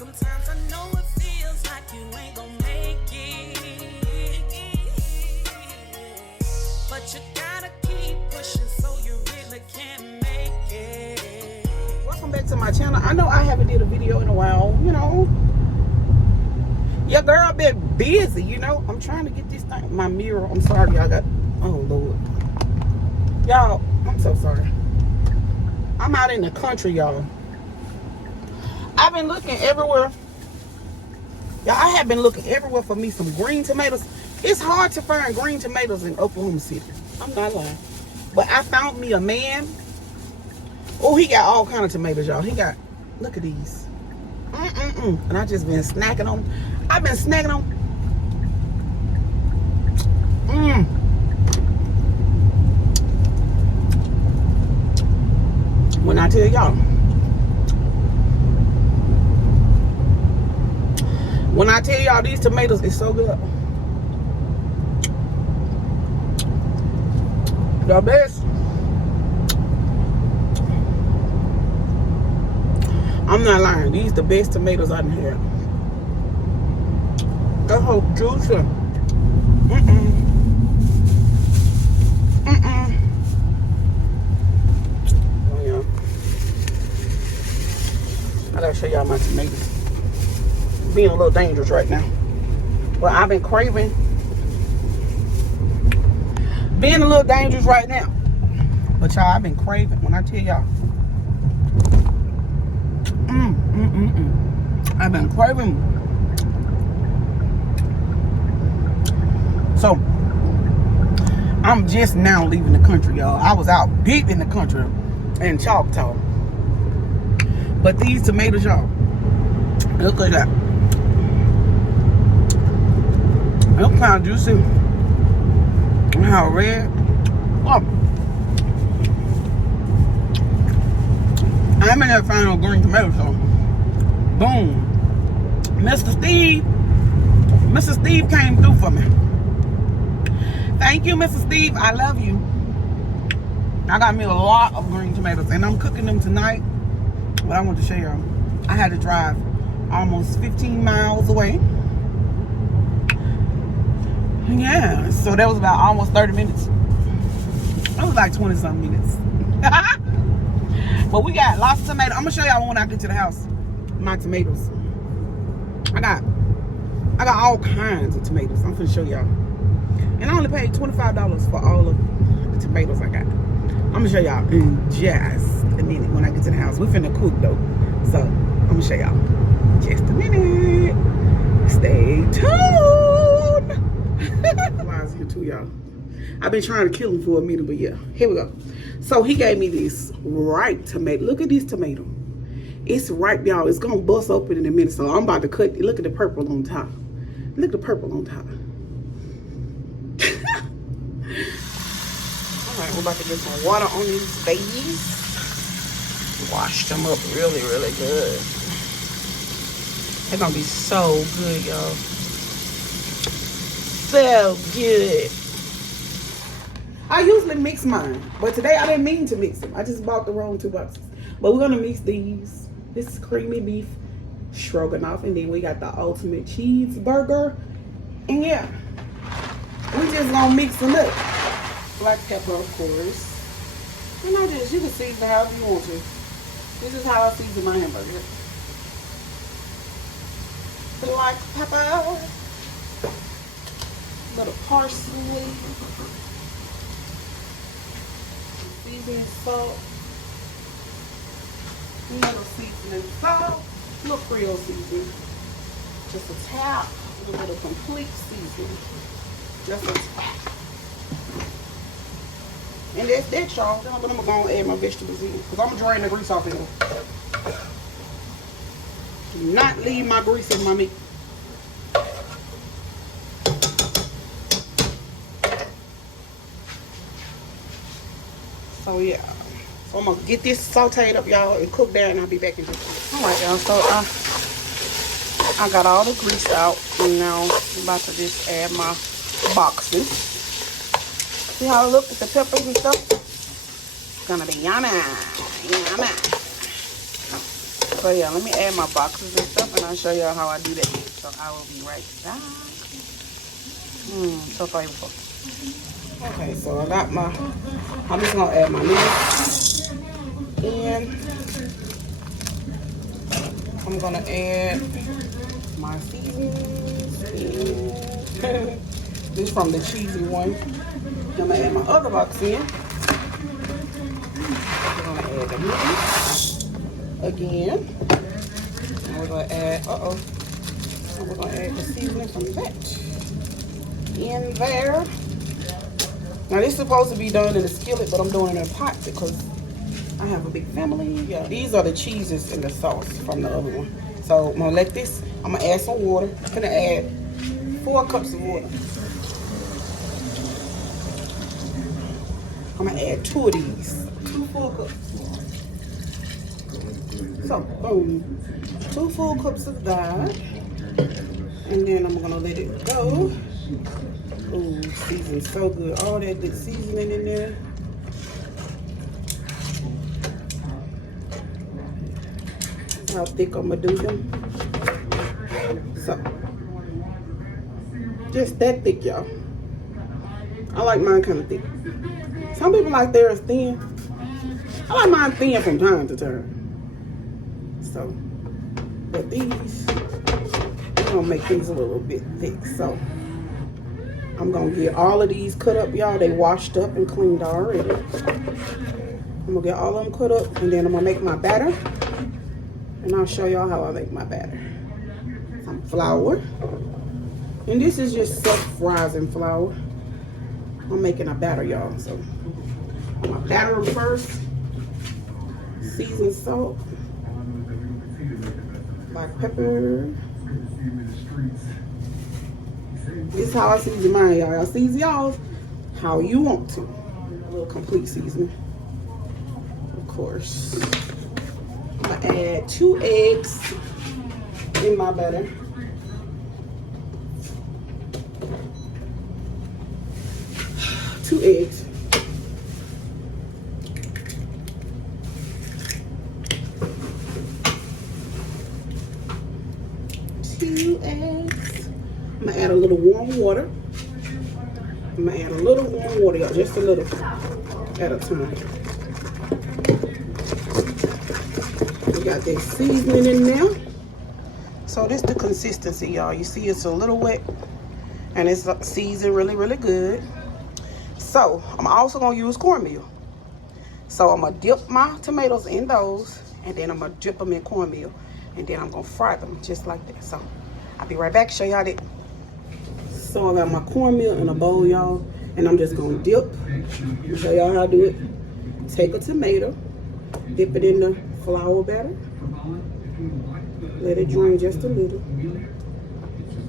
Sometimes I know it feels like you ain't gonna make it, but you gotta keep pushing so you really can make it. Welcome back to my channel. I know I haven't did a video in a while, you know. Your girl been busy, you know. I'm trying to get this thing, my mirror. I'm sorry, y'all got, oh Lord. Y'all, I'm so sorry. I'm out in the country, y'all. I've been looking everywhere. Y'all, I have been looking everywhere for me some green tomatoes. It's hard to find green tomatoes in Oklahoma City. I'm not lying. But I found me a man. Oh, he got all kind of tomatoes, y'all. He got, look at these. And I just been snacking on. I've been snacking on. When I tell y'all. When I tell y'all these tomatoes is so good. The best. I'm not lying. These the best tomatoes I done had. That whole juicy. Oh yeah. I gotta show y'all my tomatoes. Being a little dangerous right now. Well, I've been craving. Being a little dangerous right now. But y'all, I've been craving. When I tell y'all. I've been craving. So, I'm just now leaving the country, y'all. I was out deep in the country in Choctaw. But these tomatoes, y'all, look at that. Look how juicy. How red. Oh. I'm in there finding no green tomatoes, so boom. Mr. Steve came through for me. Thank you, Mr. Steve. I love you. I got me a lot of green tomatoes, and I'm cooking them tonight. But I want to show y'all. I had to drive almost 15 miles away. Yeah, so that was about almost 30 minutes. That was like 20-something minutes. But we got lots of tomatoes. I'm gonna show y'all when I get to the house. My tomatoes. I got all kinds of tomatoes. I'm gonna show y'all. And I only paid $25 for all of the tomatoes I got. I'm gonna show y'all in just a minute when I get to the house. We finna cook though. So I'm gonna show y'all just a minute. Stay tuned. Flies here too, y'all. I've been trying to kill him for a minute, but yeah, here we go. So he gave me this ripe tomato. Look at this tomato. It's ripe, y'all. It's gonna bust open in a minute. So I'm about to cut it. Look at the purple on top. Look at the purple on top. Alright, we're about to get some water on these babies. Wash them up really, really good. They're gonna be so good, y'all. So good. I usually mix mine, but today I didn't mean to mix them. I just bought the wrong 2 boxes. But we're gonna mix these. This is creamy beef stroganoff, and then we got the ultimate cheeseburger. And yeah, we just gonna mix them up. Black pepper, of course. And I just, you can season however you want to. This is how I season my hamburger. Black pepper, little parsley. Seasoning salt, little seasoning salt, little Creole seasoning, just a tap, a little complete seasoning, just a tap. And that's that, y'all. Then I'm gonna go and add my vegetables in, because I'm gonna drain the grease off of here. Do not leave my grease in my meat. So yeah, so I'm gonna get this sauteed up, y'all, and cook there, and I'll be back in just a minute. All right, y'all, so I got all the grease out, and now I'm about to just add my boxes. See how it looks with the peppers and stuff? It's gonna be yummy, yummy. So yeah, let me add my boxes and stuff, and I'll show y'all how I do that. So I will be right back. So flavorful. Okay, so I got my, I'm just gonna add my noodles in. I'm gonna add my seasonings. This is from the cheesy one. I'm gonna add my other box in. We're gonna add the noodles again. And we're gonna add, and we're gonna add the seasoning from that in there. Now this is supposed to be done in a skillet, but I'm doing it in a pot because I have a big family. Yeah, these are the cheeses and the sauce from the other one. So I'm gonna let this, I'm gonna add some water. I'm gonna add 4 cups of water. I'm gonna add 2 of these, 2 full cups. So boom, 2 full cups of that. And then I'm gonna let it go. Ooh, seasoned so good. All that good seasoning in there. That's how thick I'm gonna do them. So, just that thick, y'all. I like mine kind of thick. Some people like theirs thin. I like mine thin from time to time. So, but these, I'm gonna make these a little bit thick. So, I'm gonna get all of these cut up, y'all. They washed up and cleaned already. I'm gonna get all of them cut up, and then I'm gonna make my batter. And I'll show y'all how I make my batter. Some flour. And this is just self-rising flour. I'm making a batter, y'all. So I'm gonna batter them first. Seasoned salt. Black pepper. This is how I season mine, y'all. Y'all season y'all how you want to. A little complete seasoning. Of course. I'm gonna add 2 eggs in my batter. Two eggs. I'm gonna add a little warm water. I'm gonna add a little warm water, y'all, just a little at a time. We got that seasoning in there. So this is the consistency, y'all. You see it's a little wet and it's seasoned really, really good. So I'm also gonna use cornmeal. So I'm gonna dip my tomatoes in those, and then I'm gonna dip them in cornmeal, and then I'm gonna fry them just like that. So I'll be right back, show y'all that. So I got my cornmeal in a bowl, y'all, and I'm just gonna dip. Show y'all how to do it. Take a tomato, dip it in the flour batter, let it drain just a little.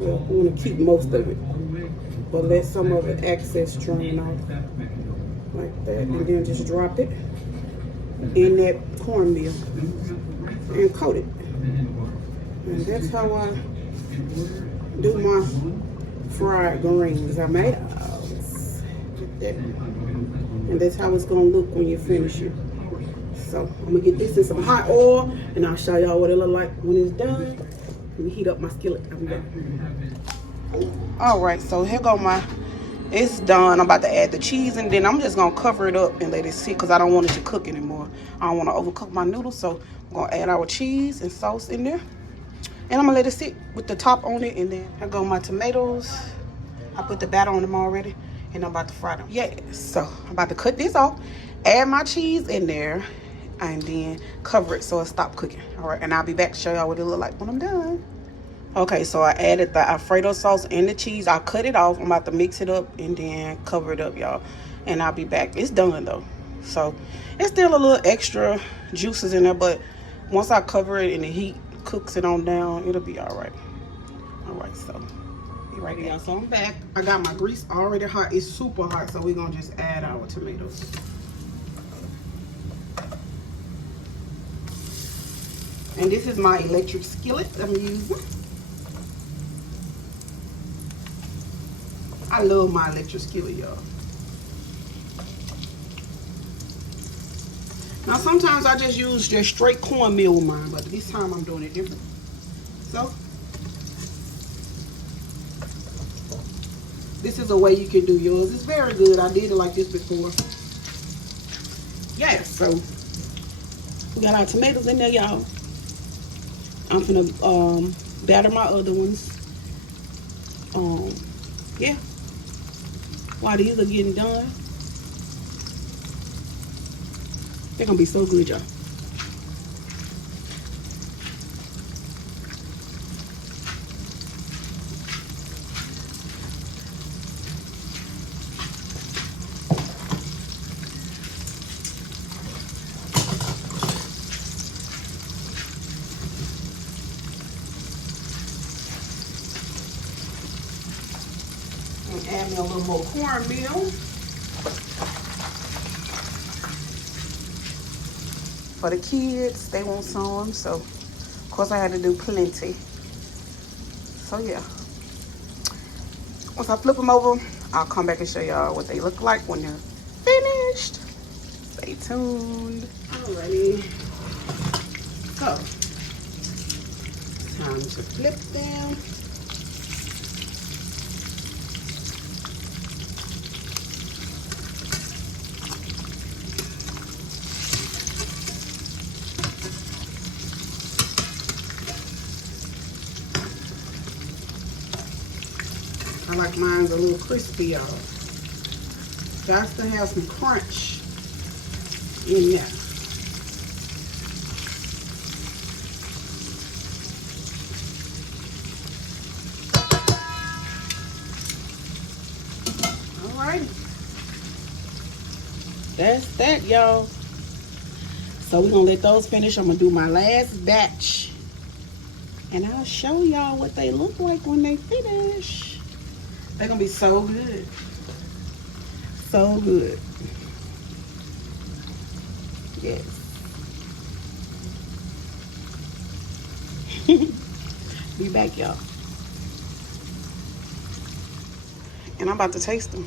Well, I'm gonna keep most of it, but let some of the excess drain off like that, and then just drop it in that cornmeal and coat it. And that's how I do my fried greens. I made those. And that's how it's gonna look when you finish it. So I'm gonna get this in some hot oil, and I'll show y'all what it look like when it's done. Let me heat up my skillet. I'll be back. All right, so here go my, it's done. I'm about to add the cheese, and then I'm just gonna cover it up and let it sit because I don't want it to cook anymore. I don't want to overcook my noodles, so I'm gonna add our cheese and sauce in there, and I'm gonna let it sit with the top on it. And then here go my tomatoes. I put the batter on them already, and I'm about to fry them. Yes, so I'm about to cut this off, add my cheese in there, and then cover it so it stop cooking. All right, and I'll be back to show y'all what it look like when I'm done. Okay, so I added the Alfredo sauce and the cheese. I cut it off. I'm about to mix it up and then cover it up, y'all. And I'll be back. It's done, though. So, it's still a little extra juices in there, but once I cover it and the heat cooks it on down, it'll be all right. All right, so, be right there. So, I'm back. I got my grease already hot. It's super hot, so we're going to just add our tomatoes. And this is my electric skillet I'm using. I love my electric skillet, y'all. Now sometimes I just use just straight cornmeal with mine, but this time I'm doing it different. So this is a way you can do yours. It's very good. I did it like this before. Yes, so we got our tomatoes in there, y'all. I'm gonna batter my other ones. Yeah. While these are getting done, they're gonna be so good, y'all. And add me a little more cornmeal. For the kids, they want some, so of course I had to do plenty. So yeah. Once I flip them over, I'll come back and show y'all what they look like when they're finished. Stay tuned. Alrighty. So, time to flip them. I like mine a little crispy, y'all. Got to have some crunch in there. Alrighty. That's that, y'all. So we're gonna let those finish. I'm gonna do my last batch. And I'll show y'all what they look like when they finish. They're gonna be so good. So good. Yes. Be back, y'all. And I'm about to taste them.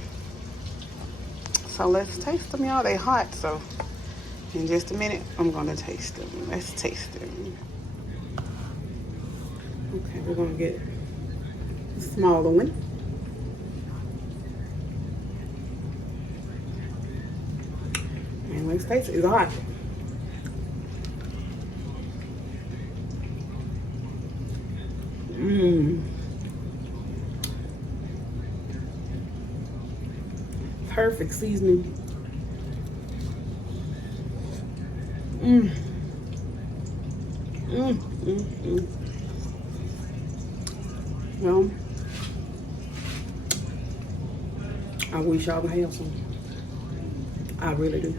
So let's taste them, y'all. They hot, so in just a minute, I'm gonna taste them. Let's taste them. Okay, we're gonna get a smaller one. And let's taste it. It's hot. Mmm. Perfect seasoning. Mmm. Mmm. Mmm. Mmm. Well, I wish y'all would have some. I really do.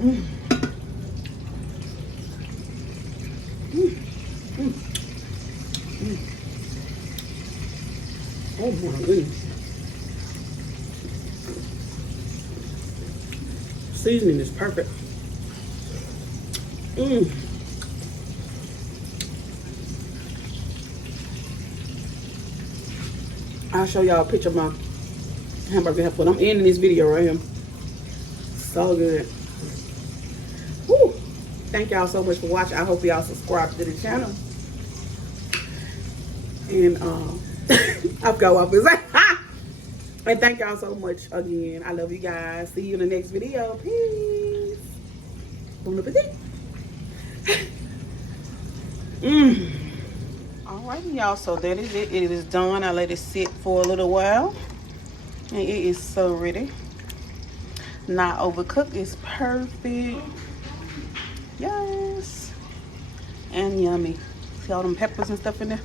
Mm. Mm. Mm. Mm. Oh my goodness. Seasoning is perfect. Mmm. I'll show y'all a picture of my hamburger helper. I'm ending this video right here. So good. Woo. Thank y'all so much for watching. I hope y'all subscribe to the channel. And I forgot what I was saying. And thank y'all so much again. I love you guys. See you in the next video. Peace. Bon appetit. Mmm. Alrighty, y'all, so that is it. It is done. I let it sit for a little while. And it is so ready. Not overcooked. It's perfect. Yes. And yummy. See all them peppers and stuff in there?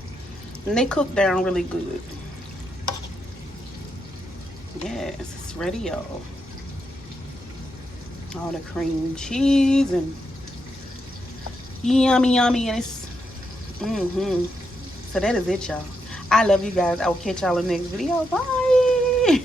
And they cook down really good. Yes, it's ready, y'all. All the cream cheese and yummy, yummy. And it's so that is it, y'all. I love you guys. I will catch y'all in the next video. Bye.